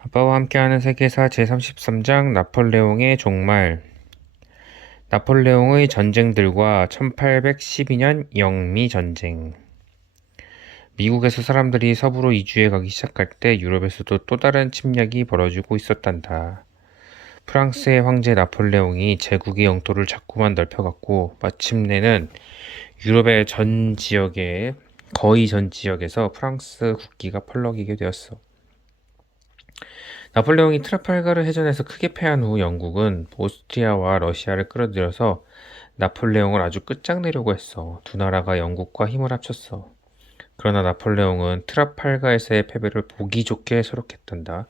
아빠와 함께하는 세계사 제33장 나폴레옹의 종말. 나폴레옹의 전쟁들과 1812년 영미 전쟁. 미국에서 사람들이 서부로 이주해 가기 시작할 때 유럽에서도 또 다른 침략이 벌어지고 있었단다. 프랑스의 황제 나폴레옹이 제국의 영토를 자꾸만 넓혀갔고 마침내는 유럽의 거의 전 지역에서 프랑스 국기가 펄럭이게 되었어. 나폴레옹이 트라팔가르 해전에서 크게 패한 후 영국은 오스트리아와 러시아를 끌어들여서 나폴레옹을 아주 끝장내려고 했어. 두 나라가 영국과 힘을 합쳤어. 그러나 나폴레옹은 트라팔가에서의 패배를 보기 좋게 수록했단다.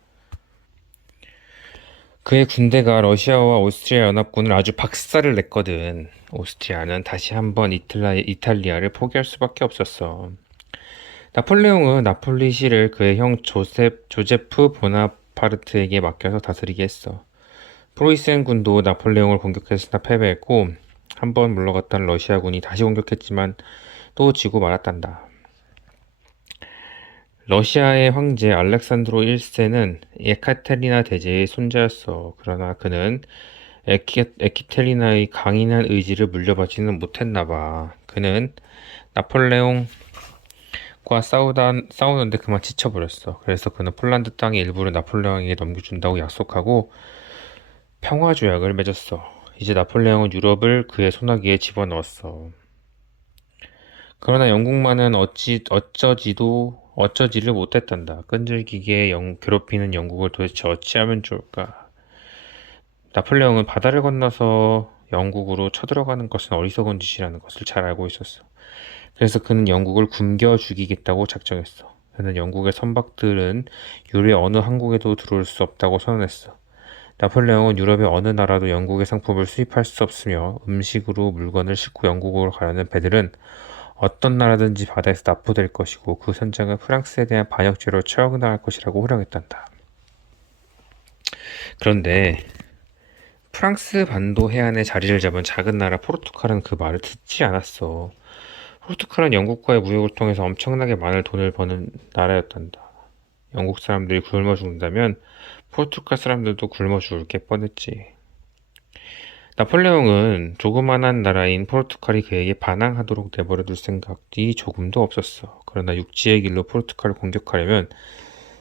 그의 군대가 러시아와 오스트리아 연합군을 아주 박살을 냈거든. 오스트리아는 다시 한번 이탈리아를 포기할 수밖에 없었어. 나폴레옹은 나폴리시를 그의 형 조제프 보나파르트에게 맡겨서 다스리게 했어. 프로이센 군도 나폴레옹을 공격했으나 패배했고 한 번 물러갔던 러시아군이 다시 공격했지만 또 지고 말았단다. 러시아의 황제 알렉산드로 1세는 에카테리나 대제의 손자였어. 그러나 그는 에키테리나의 강인한 의지를 물려받지는 못했나 봐. 그는 나폴레옹과 싸우는데 그만 지쳐버렸어. 그래서 그는 폴란드 땅의 일부를 나폴레옹에게 넘겨준다고 약속하고 평화 조약을 맺었어. 이제 나폴레옹은 유럽을 그의 손아귀에 집어넣었어. 그러나 영국만은 어쩌지를 못했단다. 끈질기게 괴롭히는 영국을 도대체 어찌하면 좋을까? 나폴레옹은 바다를 건너서 영국으로 쳐들어가는 것은 어리석은 짓이라는 것을 잘 알고 있었어. 그래서 그는 영국을 굶겨 죽이겠다고 작정했어. 그는 영국의 선박들은 유럽의 어느 항구에도 들어올 수 없다고 선언했어. 나폴레옹은 유럽의 어느 나라도 영국의 상품을 수입할 수 없으며 음식으로 물건을 싣고 영국으로 가려는 배들은 어떤 나라든지 바다에서 납포될 것이고 그 선장은 프랑스에 대한 반역죄로 처형당할 것이라고 호령했단다. 그런데 프랑스 반도 해안에 자리를 잡은 작은 나라 포르투갈은 그 말을 듣지 않았어. 포르투갈은 영국과의 무역을 통해서 엄청나게 많은 돈을 버는 나라였단다. 영국 사람들이 굶어 죽는다면 포르투갈 사람들도 굶어 죽을 게 뻔했지. 나폴레옹은 조그만한 나라인 포르투갈이 그에게 반항하도록 내버려둘 생각이 조금도 없었어. 그러나 육지의 길로 포르투갈을 공격하려면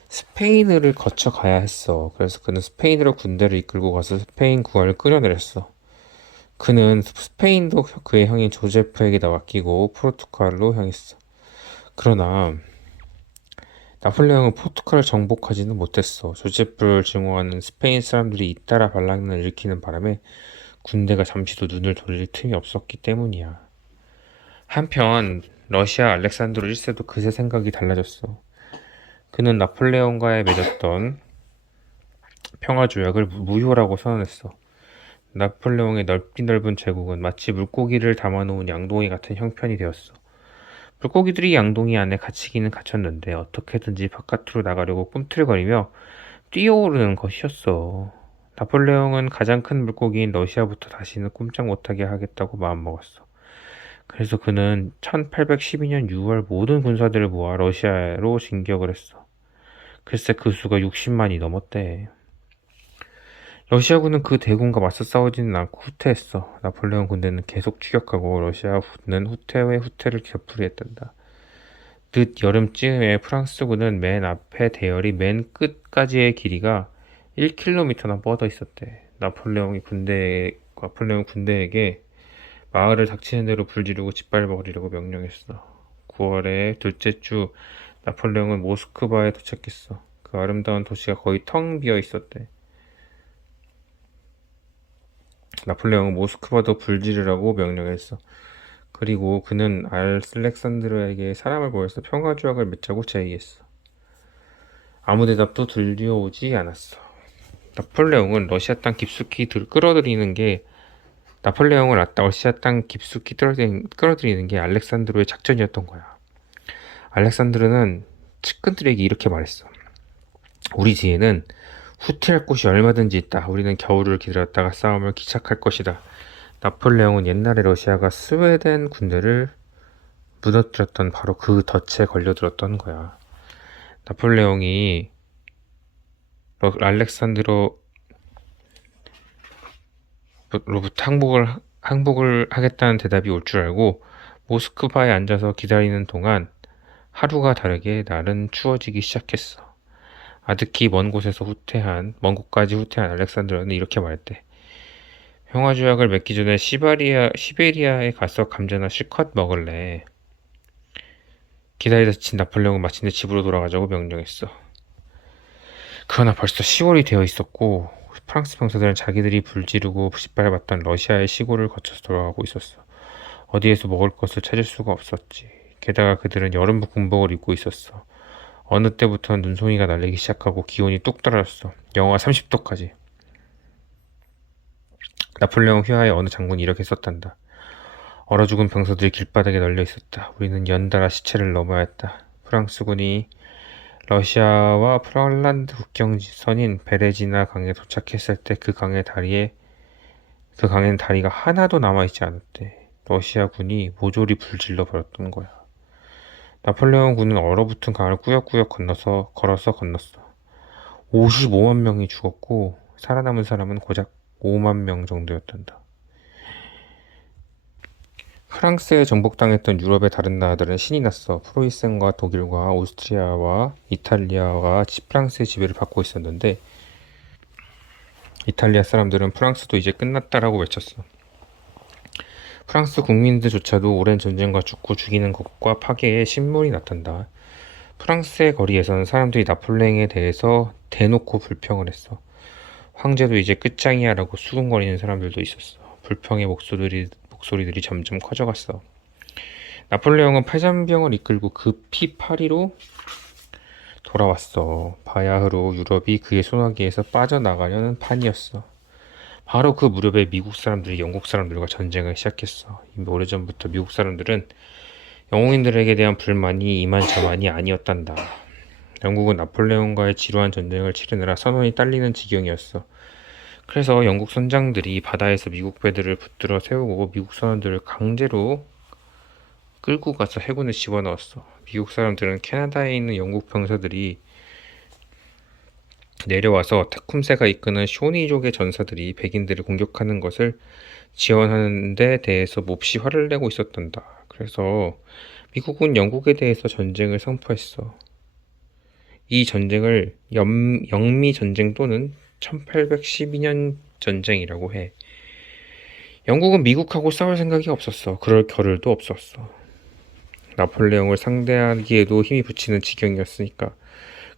스페인을 거쳐 가야 했어. 그래서 그는 스페인으로 군대를 이끌고 가서 스페인 국왕을 끌어내렸어. 그는 스페인도 그의 형인 조제프에게다 맡기고 포르투갈로 향했어. 그러나 나폴레옹은 포르투갈을 정복하지는 못했어. 조제프를 증오하는 스페인 사람들이 잇따라 반란을 일으키는 바람에 군대가 잠시도 눈을 돌릴 틈이 없었기 때문이야. 한편 러시아 알렉산드로 1세도 그새 생각이 달라졌어. 그는 나폴레옹과의 맺었던 평화조약을 무효라고 선언했어. 나폴레옹의 넓은 제국은 마치 물고기를 담아놓은 양동이 같은 형편이 되었어. 물고기들이 양동이 안에 갇히기는 갇혔는데 어떻게든지 바깥으로 나가려고 꿈틀거리며 뛰어오르는 것이었어. 나폴레옹은 가장 큰 물고기인 러시아부터 다시는 꼼짝 못하게 하겠다고 마음먹었어. 그래서 그는 1812년 6월 모든 군사들을 모아 러시아로 진격을 했어. 글쎄 그 수가 60만이 넘었대. 러시아군은 그 대군과 맞서 싸우지는 않고 후퇴했어. 나폴레옹 군대는 계속 추격하고 러시아군은 후퇴의 후퇴를 되풀이했단다. 늦 여름쯤에 프랑스군은 맨 앞에 대열이 맨 끝까지의 길이가 1km나 뻗어 있었대. 나폴레옹 군대에게 마을을 닥치는 대로 불지르고 짓밟아버리려고 명령했어. 9월의 둘째 주 나폴레옹은 모스크바에 도착했어. 그 아름다운 도시가 거의 텅 비어 있었대. 나폴레옹은 모스크바도 불지르라고 명령했어. 그리고 그는 알렉산드로에게 사람을 보내서 평화조약을 맺자고 제의했어. 아무 대답도 들려오지 않았어. 나폴레옹은 러시아 땅 깊숙이 끌어들이는 게 러시아 땅 깊숙이 끌어들이는 게 알렉산드로의 작전이었던 거야. 알렉산드로는 측근들에게 이렇게 말했어. 우리 뒤에는 후퇴할 곳이 얼마든지 있다. 우리는 겨울을 기다렸다가 싸움을 기착할 것이다. 나폴레옹은 옛날에 러시아가 스웨덴 군대를 무너뜨렸던 바로 그 덫에 걸려들었던 거야. 나폴레옹이 알렉산드로로부터 항복을 하겠다는 대답이 올 줄 알고 모스크바에 앉아서 기다리는 동안 하루가 다르게 날은 추워지기 시작했어. 아득히 먼 곳까지 후퇴한 알렉산드로는 이렇게 말했대. 평화조약을 맺기 전에 시베리아에 가서 감자나 실컷 먹을래. 기다리다 지친 나폴레옹은 마침내 집으로 돌아가자고 명령했어. 그러나 벌써 10월이 되어 있었고 프랑스 병사들은 자기들이 불지르고 짓밟았던 러시아의 시골을 거쳐서 돌아가고 있었어. 어디에서 먹을 것을 찾을 수가 없었지. 게다가 그들은 여름 군복을 입고 있었어. 어느 때부터 눈송이가 날리기 시작하고 기온이 뚝 떨어졌어. 영하 30도까지. 나폴레옹 휘하에 어느 장군이 이렇게 썼단다. 얼어 죽은 병사들이 길바닥에 널려 있었다. 우리는 연달아 시체를 넘어야 했다. 프랑스군이 러시아와 폴란드 국경선인 베레지나 강에 도착했을 때 그 강에는 다리가 하나도 남아있지 않았대. 러시아군이 모조리 불질러 버렸던 거야. 나폴레옹 군은 얼어붙은 강을 꾸역꾸역 걸어서 건넜어. 55만 명이 죽었고 살아남은 사람은 고작 5만 명 정도였단다. 프랑스에 정복당했던 유럽의 다른 나라들은 신이 났어. 프로이센과 독일과 오스트리아와 이탈리아가 프랑스의 지배를 받고 있었는데 이탈리아 사람들은 프랑스도 이제 끝났다라고 외쳤어. 프랑스 국민들조차도 오랜 전쟁과 죽이는 것과 파괴에 신물이 났단다. 프랑스의 거리에선 사람들이 나폴레옹에 대해서 대놓고 불평을 했어. 황제도 이제 끝장이야 라고 수군거리는 사람들도 있었어. 불평의 목소리들이 점점 커져갔어. 나폴레옹은 패잔병을 이끌고 급히 파리로 돌아왔어. 바야흐로 유럽이 그의 소나기에서 빠져나가려는 판이었어. 바로 그 무렵에 미국 사람들이 영국 사람들과 전쟁을 시작했어. 이미 오래전부터 미국 사람들은 영웅인들에게 대한 불만이 이만저만이 아니었단다. 영국은 나폴레옹과의 지루한 전쟁을 치르느라 선원이 딸리는 지경이었어. 그래서 영국 선장들이 바다에서 미국 배들을 붙들어 세우고 미국 선원들을 강제로 끌고 가서 해군에 집어넣었어. 미국 사람들은 캐나다에 있는 영국 병사들이 내려와서 테쿰세가 이끄는 쇼니족의 전사들이 백인들을 공격하는 것을 지원하는 데 대해서 몹시 화를 내고 있었단다. 그래서 미국은 영국에 대해서 전쟁을 선포했어. 이 전쟁을 영미 전쟁 또는 1812년 전쟁이라고 해. 영국은 미국하고 싸울 생각이 없었어. 그럴 겨를도 없었어. 나폴레옹을 상대하기에도 힘이 붙이는 지경이었으니까.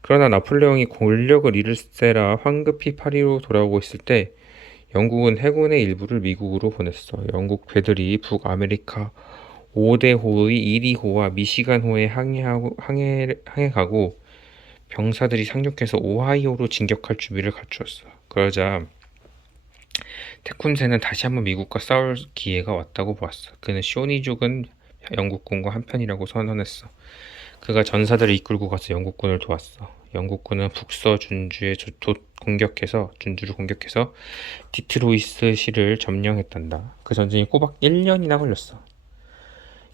그러나 나폴레옹이 권력을 잃을세라 황급히 파리로 돌아오고 있을 때 영국은 해군의 일부를 미국으로 보냈어. 영국 배들이 북아메리카 5대호의 1위호와 미시간호에 항해가고 병사들이 상륙해서 오하이오로 진격할 준비를 갖추었어. 그러자 테쿰세는 다시 한번 미국과 싸울 기회가 왔다고 보았어. 그는 쇼니족은 영국군과 한편이라고 선언했어. 그가 전사들을 이끌고 가서 영국군을 도왔어. 영국군은 북서 준주를 공격해서 디트로이트 시를 점령했단다. 그 전쟁이 꼬박 1년이나 걸렸어.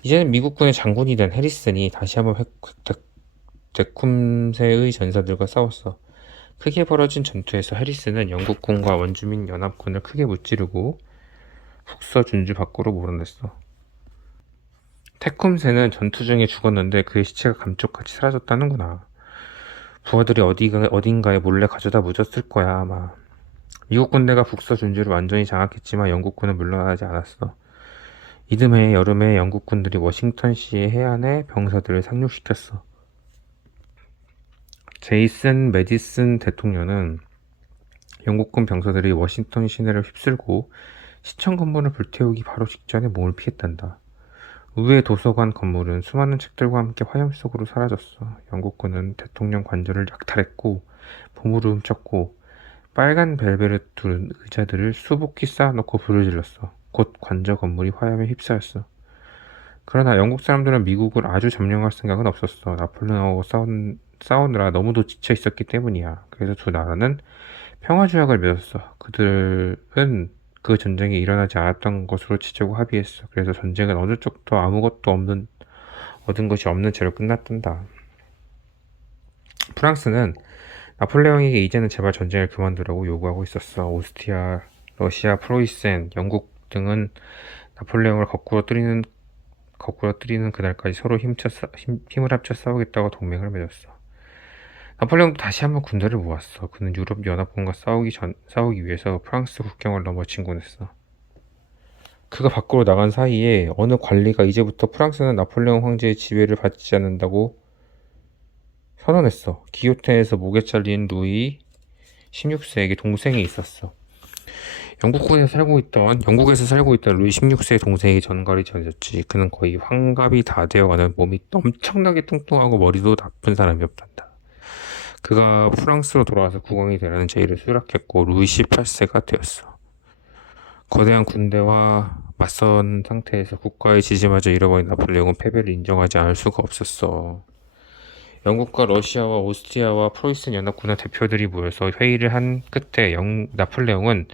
이제는 미국군의 장군이 된 해리슨이 다시 한번 테쿰세의 전사들과 싸웠어. 크게 벌어진 전투에서 해리슨은 영국군과 원주민 연합군을 크게 무찌르고 북서 준주 밖으로 몰아냈어. 테쿰세는 전투 중에 죽었는데 그의 시체가 감쪽같이 사라졌다는구나. 부하들이 어딘가에 몰래 가져다 묻었을 거야 아마. 미국 군대가 북서 준주를 완전히 장악했지만 영국군은 물러나지 않았어. 이듬해 여름에 영국 군들이 워싱턴시의 해안에 병사들을 상륙시켰어. 제이슨 매디슨 대통령은 영국군 병사들이 워싱턴 시내를 휩쓸고 시청 건물을 불태우기 바로 직전에 몸을 피했단다. 의회 도서관 건물은 수많은 책들과 함께 화염 속으로 사라졌어. 영국군은 대통령 관저를 약탈했고 보물을 훔쳤고 빨간 벨벳을 두른 의자들을 수북히 쌓아놓고 불을 질렀어. 곧 관저 건물이 화염에 휩싸였어. 그러나 영국 사람들은 미국을 아주 점령할 생각은 없었어. 나폴레옹하고 싸우느라 너무도 지쳐 있었기 때문이야. 그래서 두 나라는 평화조약을 맺었어. 그들은 그 전쟁이 일어나지 않았던 것으로 치자고 합의했어. 그래서 전쟁은 어느 쪽도 얻은 것이 없는 채로 끝났단다. 프랑스는 나폴레옹에게 이제는 제발 전쟁을 그만두라고 요구하고 있었어. 오스트리아, 러시아, 프로이센, 영국 등은 나폴레옹을 거꾸로 뜨리는 그날까지 서로 힘을 합쳐 싸우겠다고 동맹을 맺었어. 나폴레옹도 다시 한번 군대를 모았어. 그는 유럽 연합군과 싸우기 위해서 프랑스 국경을 넘어 진군했어. 그가 밖으로 나간 사이에 어느 관리가 이제부터 프랑스는 나폴레옹 황제의 지배를 받지 않는다고 선언했어. 기요텐에서 목에 잘린 루이 16세에게 동생이 있었어. 영국에서 살고 있던 루이 16세의 동생이 전갈이 전해졌지. 그는 거의 환갑이 다 되어가는 몸이 엄청나게 뚱뚱하고 머리도 나쁜 사람이었단다. 그가 프랑스로 돌아와서 국왕이 되라는 제의를 수락했고 루이 18세가 되었어. 거대한 군대와 맞선 상태에서 국가의 지지마저 잃어버린 나폴레옹은 패배를 인정하지 않을 수가 없었어. 영국과 러시아와 오스트리아와 프로이센 연합군의 대표들이 모여서 회의를 한 끝에 나폴레옹은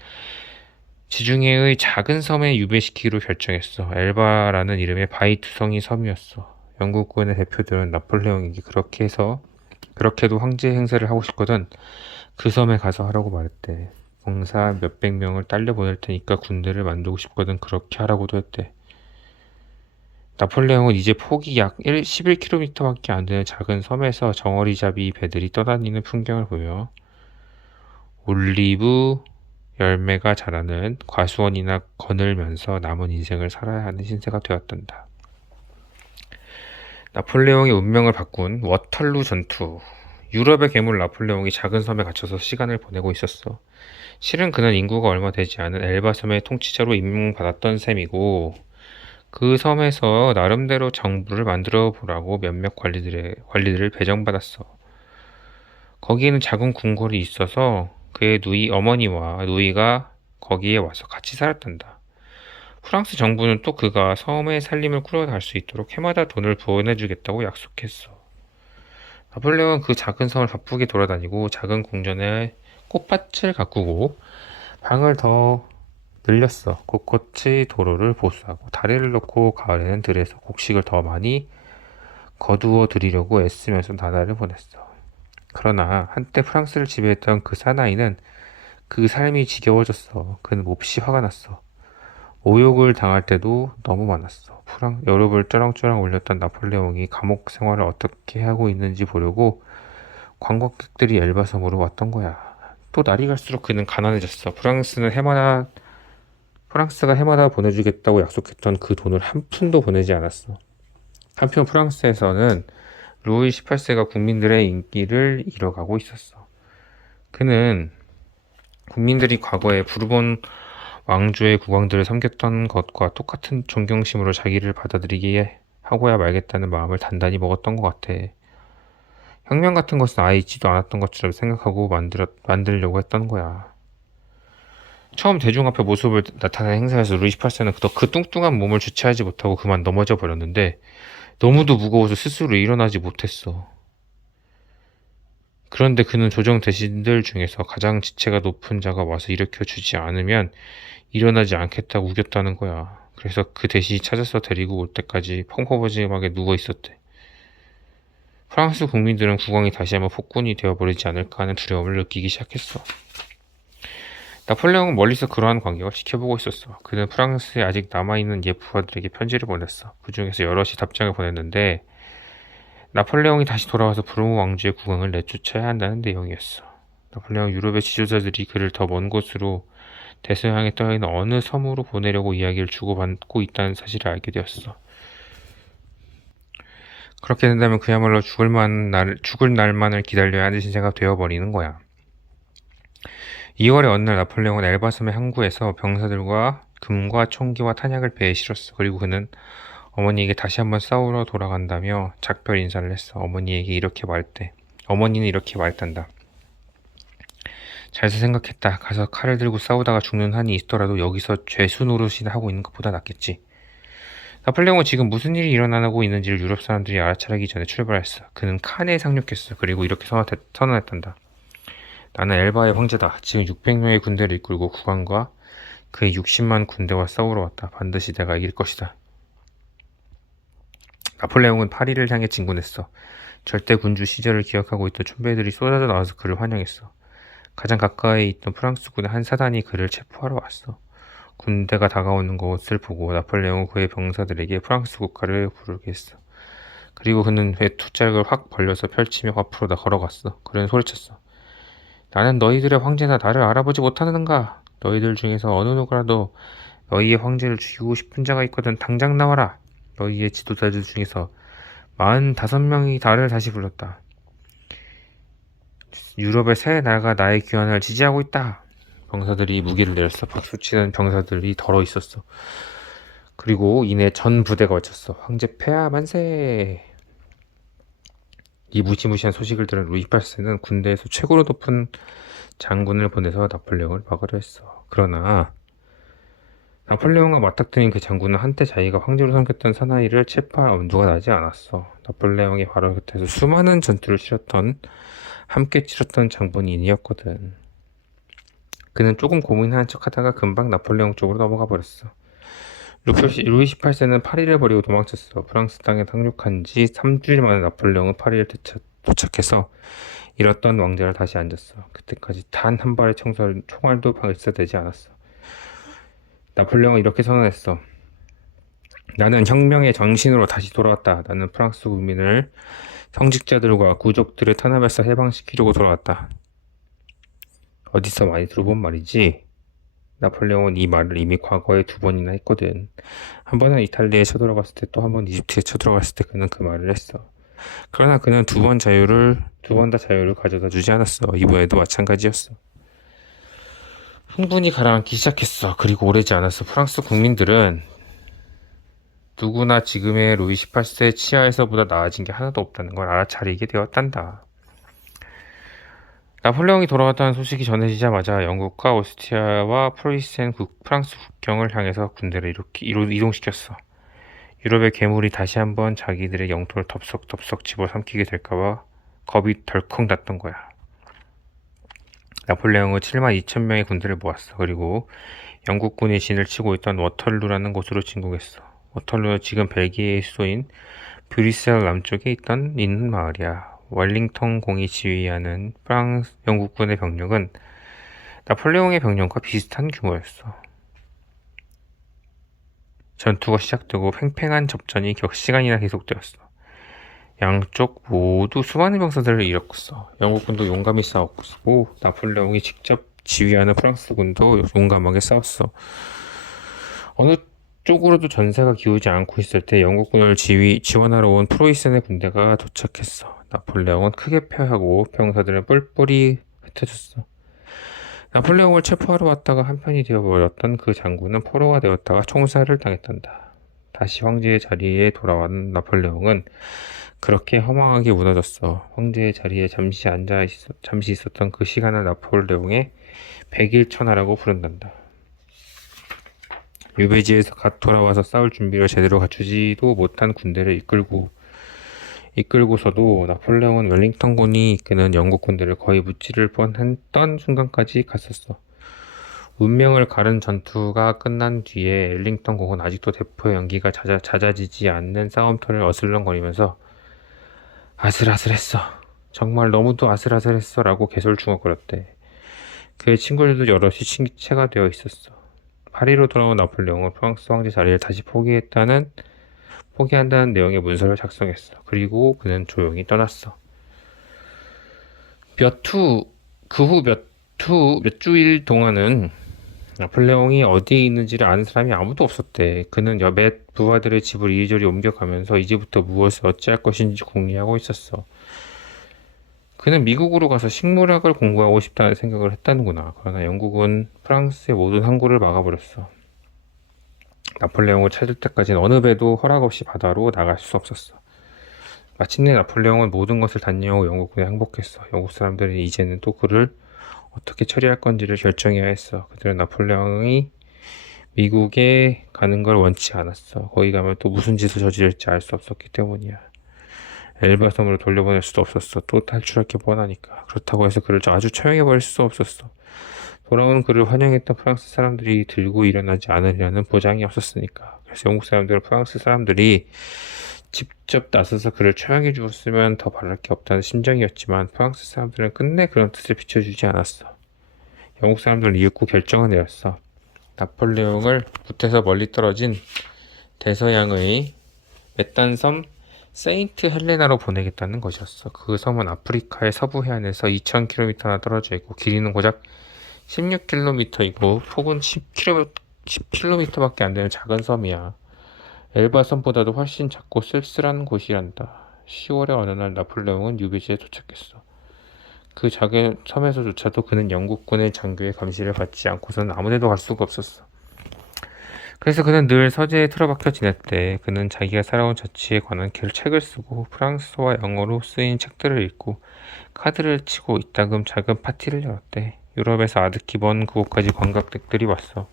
지중해의 작은 섬에 유배시키기로 결정했어. 엘바라는 이름의 바이투성이 섬이었어. 영국군의 대표들은 나폴레옹에게 그렇게도 황제 행세를 하고 싶거든 그 섬에 가서 하라고 말했대. 병사 몇백 명을 딸려 보낼 테니까 군대를 만들고 싶거든 그렇게 하라고도 했대. 나폴레옹은 이제 폭이 약 11km밖에 안 되는 작은 섬에서 정어리잡이 배들이 떠다니는 풍경을 보며 올리브 열매가 자라는 과수원이나 거닐면서 남은 인생을 살아야 하는 신세가 되었단다. 나폴레옹의 운명을 바꾼 워털루 전투. 유럽의 괴물 나폴레옹이 작은 섬에 갇혀서 시간을 보내고 있었어. 실은 그는 인구가 얼마 되지 않은 엘바 섬의 통치자로 임명받았던 셈이고 그 섬에서 나름대로 정부를 만들어 보라고 몇몇 관리들을 배정받았어. 거기에는 작은 궁궐이 있어서 그의 어머니와 누이가 거기에 와서 같이 살았단다. 프랑스 정부는 또 그가 섬의 살림을 꾸려갈 수 있도록 해마다 돈을 보내주겠다고 약속했어. 나폴레옹은 그 작은 섬을 바쁘게 돌아다니고 작은 궁전에 꽃밭을 가꾸고 방을 더 늘렸어. 곳곳이 도로를 보수하고 다리를 놓고 가을에는 들에서 곡식을 더 많이 거두어 들이려고 애쓰면서 나날을 보냈어. 그러나 한때 프랑스를 지배했던 그 사나이는 그 삶이 지겨워졌어. 그는 몹시 화가 났어. 모욕을 당할 때도 너무 많았어. 여름을 쩌렁쩌렁 올렸던 나폴레옹이 감옥 생활을 어떻게 하고 있는지 보려고 관광객들이 엘바섬으로 왔던 거야. 또 날이 갈수록 그는 가난해졌어. 프랑스가 해마다 보내주겠다고 약속했던 그 돈을 한 푼도 보내지 않았어. 한편 프랑스에서는 루이 18세가 국민들의 인기를 잃어가고 있었어. 그는 국민들이 과거에 부르본 왕조의 국왕들을 섬겼던 것과 똑같은 존경심으로 자기를 받아들이게 하고야 말겠다는 마음을 단단히 먹었던 것 같아. 혁명 같은 것은 아예 있지도 않았던 것처럼 생각하고 만들려고 했던 거야. 처음 대중 앞에 모습을 나타낸 행사에서 루이 18세는 그 뚱뚱한 몸을 주체하지 못하고 그만 넘어져 버렸는데 너무도 무거워서 스스로 일어나지 못했어. 그런데 그는 조정 대신들 중에서 가장 지체가 높은 자가 와서 일으켜주지 않으면 일어나지 않겠다고 우겼다는 거야. 그래서 그 대신이 찾아서 데리고 올 때까지 펑퍼버짐하게 누워 있었대. 프랑스 국민들은 국왕이 다시 한번 폭군이 되어버리지 않을까 하는 두려움을 느끼기 시작했어. 나폴레옹은 멀리서 그러한 광경을 지켜보고 있었어. 그는 프랑스에 아직 남아있는 예부하들에게 편지를 보냈어. 그 중에서 여럿이 답장을 보냈는데 나폴레옹이 다시 돌아와서 부르몬 왕조의 국왕을 내쫓아야 한다는 내용이었어. 나폴레옹 유럽의 지도자들이 그를 더 먼 곳으로 대서양에 떠있는 어느 섬으로 보내려고 이야기를 주고받고 있다는 사실을 알게 되었어. 그렇게 된다면 그야말로 죽을 날만을 기다려야 하는 신세가 되어버리는 거야. 2월의 어느 날 나폴레옹은 엘바섬의 항구에서 병사들과 금과 총기와 탄약을 배에 실었어. 그리고 그는 어머니에게 다시 한번 싸우러 돌아간다며 작별 인사를 했어. 어머니는 이렇게 말했단다. 잘서 생각했다. 가서 칼을 들고 싸우다가 죽는 한이 있더라도 여기서 죄수 노릇이나 하고 있는 것보다 낫겠지. 나폴레옹은 지금 무슨 일이 일어나고 있는지를 유럽 사람들이 알아차리기 전에 출발했어. 그는 칸에 상륙했어. 그리고 이렇게 선언했단다. 나는 엘바의 황제다. 지금 600명의 군대를 이끌고 국왕과 그의 60만 군대와 싸우러 왔다. 반드시 내가 이길 것이다. 나폴레옹은 파리를 향해 진군했어. 절대 군주 시절을 기억하고 있던 촌배들이 쏟아져 나와서 그를 환영했어. 가장 가까이 있던 프랑스군의 한 사단이 그를 체포하러 왔어. 군대가 다가오는 것을 보고 나폴레옹은 그의 병사들에게 프랑스 국가를 부르게 했어. 그리고 그는 외투짝을 확 벌려서 펼치며 앞으로 다 걸어갔어. 그는 소리쳤어. 나는 너희들의 황제나 나를 알아보지 못하는가? 너희들 중에서 어느 누구라도 너희의 황제를 죽이고 싶은 자가 있거든 당장 나와라. 너희의 지도자들 중에서 45명이 나를 다시 불렀다. 유럽의 새 나라가 나의 귀환을 지지하고 있다. 병사들이 무기를 내렸어. 박수치는 병사들이 덜어 있었어. 그리고 이내 전 부대가 외쳤어. 황제 폐하 만세. 이 무시무시한 소식을 들은 루이 8세는 군대에서 최고로 높은 장군을 보내서 나폴레옹을 막으려 했어. 그러나 나폴레옹과 맞닥뜨린 그 장군은 한때 자기가 황제로 섬겼던 사나이를 체포할 엄두가 나지 않았어. 나폴레옹이 바로 곁에서 수많은 전투를 함께 치렀던 장본인이었거든. 그는 조금 고민하는 척하다가 금방 나폴레옹 쪽으로 넘어가 버렸어. 루이 18세는 파리를 버리고 도망쳤어. 프랑스 땅에 상륙한 지 3주일 만에 나폴레옹은 파리를 도착해서 잃었던 왕자를 다시 앉았어. 그때까지 단 한 발의 총알도 발사되지 않았어. 나폴레옹은 이렇게 선언했어. 나는 혁명의 정신으로 다시 돌아왔다. 나는 프랑스 국민을 성직자들과 귀족들을 탄압해서 해방시키려고 돌아왔다. 어디서 많이 들어본 말이지? 나폴레옹은 이 말을 이미 과거에 2번이나 했거든. 한 번은 이탈리아에 쳐들어갔을 때, 또 한 번 이집트에 쳐들어갔을 때 그는 그 말을 했어. 그러나 그는 두 번 다 자유를 가져다 주지 않았어. 이번에도 마찬가지였어. 흥분이 가라앉기 시작했어. 그리고 오래지 않았어. 프랑스 국민들은 누구나 지금의 루이 18세 치하에서보다 나아진 게 하나도 없다는 걸 알아차리게 되었단다. 나폴레옹이 돌아왔다는 소식이 전해지자마자 영국과 오스트리아와 프로이센 프랑스 국경을 향해서 군대를 이동시켰어. 유럽의 괴물이 다시 한번 자기들의 영토를 덥석덥석 집어삼키게 될까봐 겁이 덜컥 났던 거야. 나폴레옹은 7만 2천 명의 군대를 모았어. 그리고 영국군이 진을 치고 있던 워털루라는 곳으로 진국했어. 워털루는 지금 벨기에의 수도인 브뤼셀 남쪽에 있는 마을이야. 웰링턴 공이 지휘하는 영국군의 병력은 나폴레옹의 병력과 비슷한 규모였어. 전투가 시작되고 팽팽한 접전이 시간이나 계속되었어. 양쪽 모두 수많은 병사들을 잃었어. 영국군도 용감히 싸웠고 나폴레옹이 직접 지휘하는 프랑스군도 용감하게 싸웠어. 어느 쪽으로도 전세가 기우지 않고 있을 때 영국군을 지원하러 온 프로이센의 군대가 도착했어. 나폴레옹은 크게 패하고 병사들은 뿔뿔이 흩어졌어. 나폴레옹을 체포하러 왔다가 한편이 되어버렸던 그 장군은 포로가 되었다가 총살을 당했단다. 다시 황제의 자리에 돌아온 나폴레옹은 그렇게 허망하게 무너졌어. 황제의 자리에 잠시 있었던 그 시간을 나폴레옹의 100일 천하라고 부른단다. 유배지에서 갓 돌아와서 싸울 준비를 제대로 갖추지도 못한 군대를 이끌고서도 나폴레옹은 웰링턴군이 이끄는 영국 군대를 거의 무찌를 뻔했던 순간까지 갔었어. 운명을 가른 전투가 끝난 뒤에 웰링턴군은 아직도 대포의 연기가 잦아지지 않는 싸움터를 어슬렁거리면서 아슬아슬했어. 정말 너무도 아슬아슬했어 라고 개솔중얼거렸대. 그의 친구들도 여럿이 체가 되어 있었어. 파리로 돌아온 나폴레옹은 프랑스 황제 자리를 다시 포기한다는 내용의 문서를 작성했어. 그리고 그는 조용히 떠났어. 그 후 몇 주일 동안은 나폴레옹이 어디에 있는지를 아는 사람이 아무도 없었대. 그는 몇 부하들의 집을 이리저리 옮겨가면서 이제부터 무엇을 어찌할 것인지 궁리하고 있었어. 그는 미국으로 가서 식물학을 공부하고 싶다는 생각을 했다는구나. 그러나 영국은 프랑스의 모든 항구를 막아버렸어. 나폴레옹을 찾을 때까지는 어느 배도 허락 없이 바다로 나갈 수 없었어. 마침내 나폴레옹은 모든 것을 단념하고 영국군에 항복했어. 영국 사람들은 이제는 또 그를 어떻게 처리할 건지를 결정해야 했어. 그들은 나폴레옹이 미국에 가는 걸 원치 않았어. 거기 가면 또 무슨 짓을 저지를지 알 수 없었기 때문이야. 엘바 섬으로 돌려보낼 수도 없었어. 또 탈출할 게 뻔하니까. 그렇다고 해서 그를 아주 처형해버릴 수도 없었어. 돌아온 그를 환영했던 프랑스 사람들이 들고 일어나지 않으리라는 보장이 없었으니까. 그래서 영국 사람들은 프랑스 사람들이 직접 나서서 그를 처형해 주었으면 더 바랄 게 없다는 심정이었지만 프랑스 사람들은 끝내 그런 뜻을 비춰주지 않았어. 영국 사람들은 이윽고 결정을 내렸어. 나폴레옹을 붓에서 멀리 떨어진 대서양의 외딴 섬 세인트 헬레나로 보내겠다는 것이었어. 그 섬은 아프리카의 서부 해안에서 2000km나 떨어져 있고 길이는 고작 16km이고 폭은 10km밖에 안 되는 작은 섬이야. 엘바 섬보다도 훨씬 작고 쓸쓸한 곳이란다. 10월의 어느 날 나폴레옹은 뉴비지에 도착했어. 그 작은 섬에서조차도 그는 영국군의 장교의 감시를 받지 않고서는 아무데도 갈 수가 없었어. 그래서 그는 늘 서재에 틀어박혀 지냈대. 그는 자기가 살아온 자치에 관한 책을 쓰고 프랑스어와 영어로 쓰인 책들을 읽고 카드를 치고 이따금 작은 파티를 열었대. 유럽에서 아득히 먼 그곳까지 관광객들이 왔어.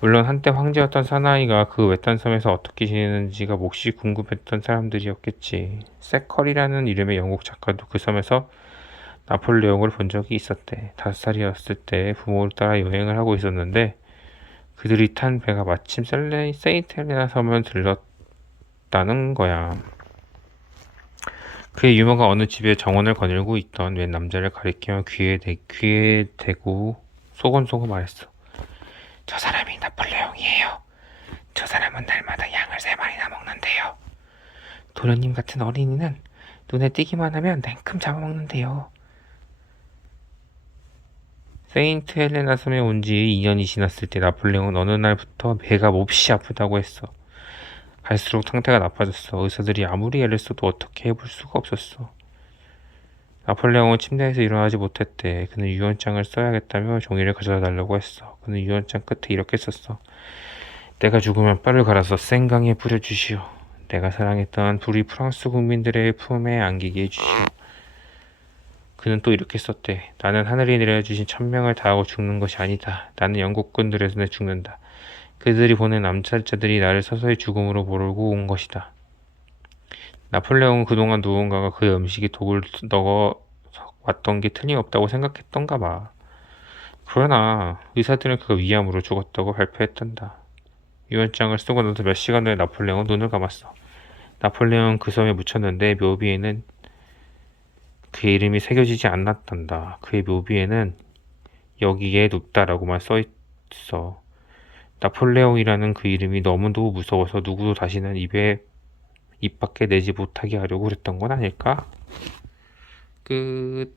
물론 한때 황제였던 사나이가 그 외딴 섬에서 어떻게 지내는지가 몹시 궁금했던 사람들이었겠지. 세컬이라는 이름의 영국 작가도 그 섬에서 나폴레옹을 본 적이 있었대. 5살이었을 때 부모를 따라 여행을 하고 있었는데 그들이 탄 배가 마침 세인트 헬레나 섬을 들렀다는 거야. 그의 유머가 어느 집에 정원을 거닐고 있던 웬 남자를 가리키며 귀에 대고 소곤소곤 말했어. 저 사람이 나폴레옹이에요. 저 사람은 날마다 양을 3마리나 먹는데요. 도련님 같은 어린이는 눈에 띄기만 하면 냉큼 잡아먹는데요. 세인트 헬레나 섬에 온 지 2년이 지났을 때 나폴레옹은 어느 날부터 배가 몹시 아프다고 했어. 갈수록 상태가 나빠졌어. 의사들이 아무리 애를 써도 어떻게 해볼 수가 없었어. 나폴레옹은 침대에서 일어나지 못했대. 그는 유언장을 써야겠다며 종이를 가져다 달라고 했어. 그는 유언장 끝에 이렇게 썼어. 내가 죽으면 뼈를 갈아서 생강에 뿌려주시오. 내가 사랑했던 우리 프랑스 국민들의 품에 안기게 해주시오. 그는 또 이렇게 썼대. 나는 하늘이 내려주신 천명을 다하고 죽는 것이 아니다. 나는 영국군들의 손에 죽는다. 그들이 보낸 암살자들이 나를 서서히 죽음으로 몰고 온 것이다. 나폴레옹은 그동안 누군가가 그의 음식에 독을 넣어 왔던 게 틀림없다고 생각했던가 봐. 그러나 의사들은 그가 위암으로 죽었다고 발표했단다. 유언장을 쓰고 나서 몇 시간 후에 나폴레옹은 눈을 감았어. 나폴레옹은 그 섬에 묻혔는데 묘비에는 그의 이름이 새겨지지 않았단다. 그의 묘비에는 여기에 눕다라고만 써있어. 나폴레옹이라는 그 이름이 너무도 무서워서 누구도 다시는 입 밖에 내지 못하게 하려고 그랬던 건 아닐까? 끝.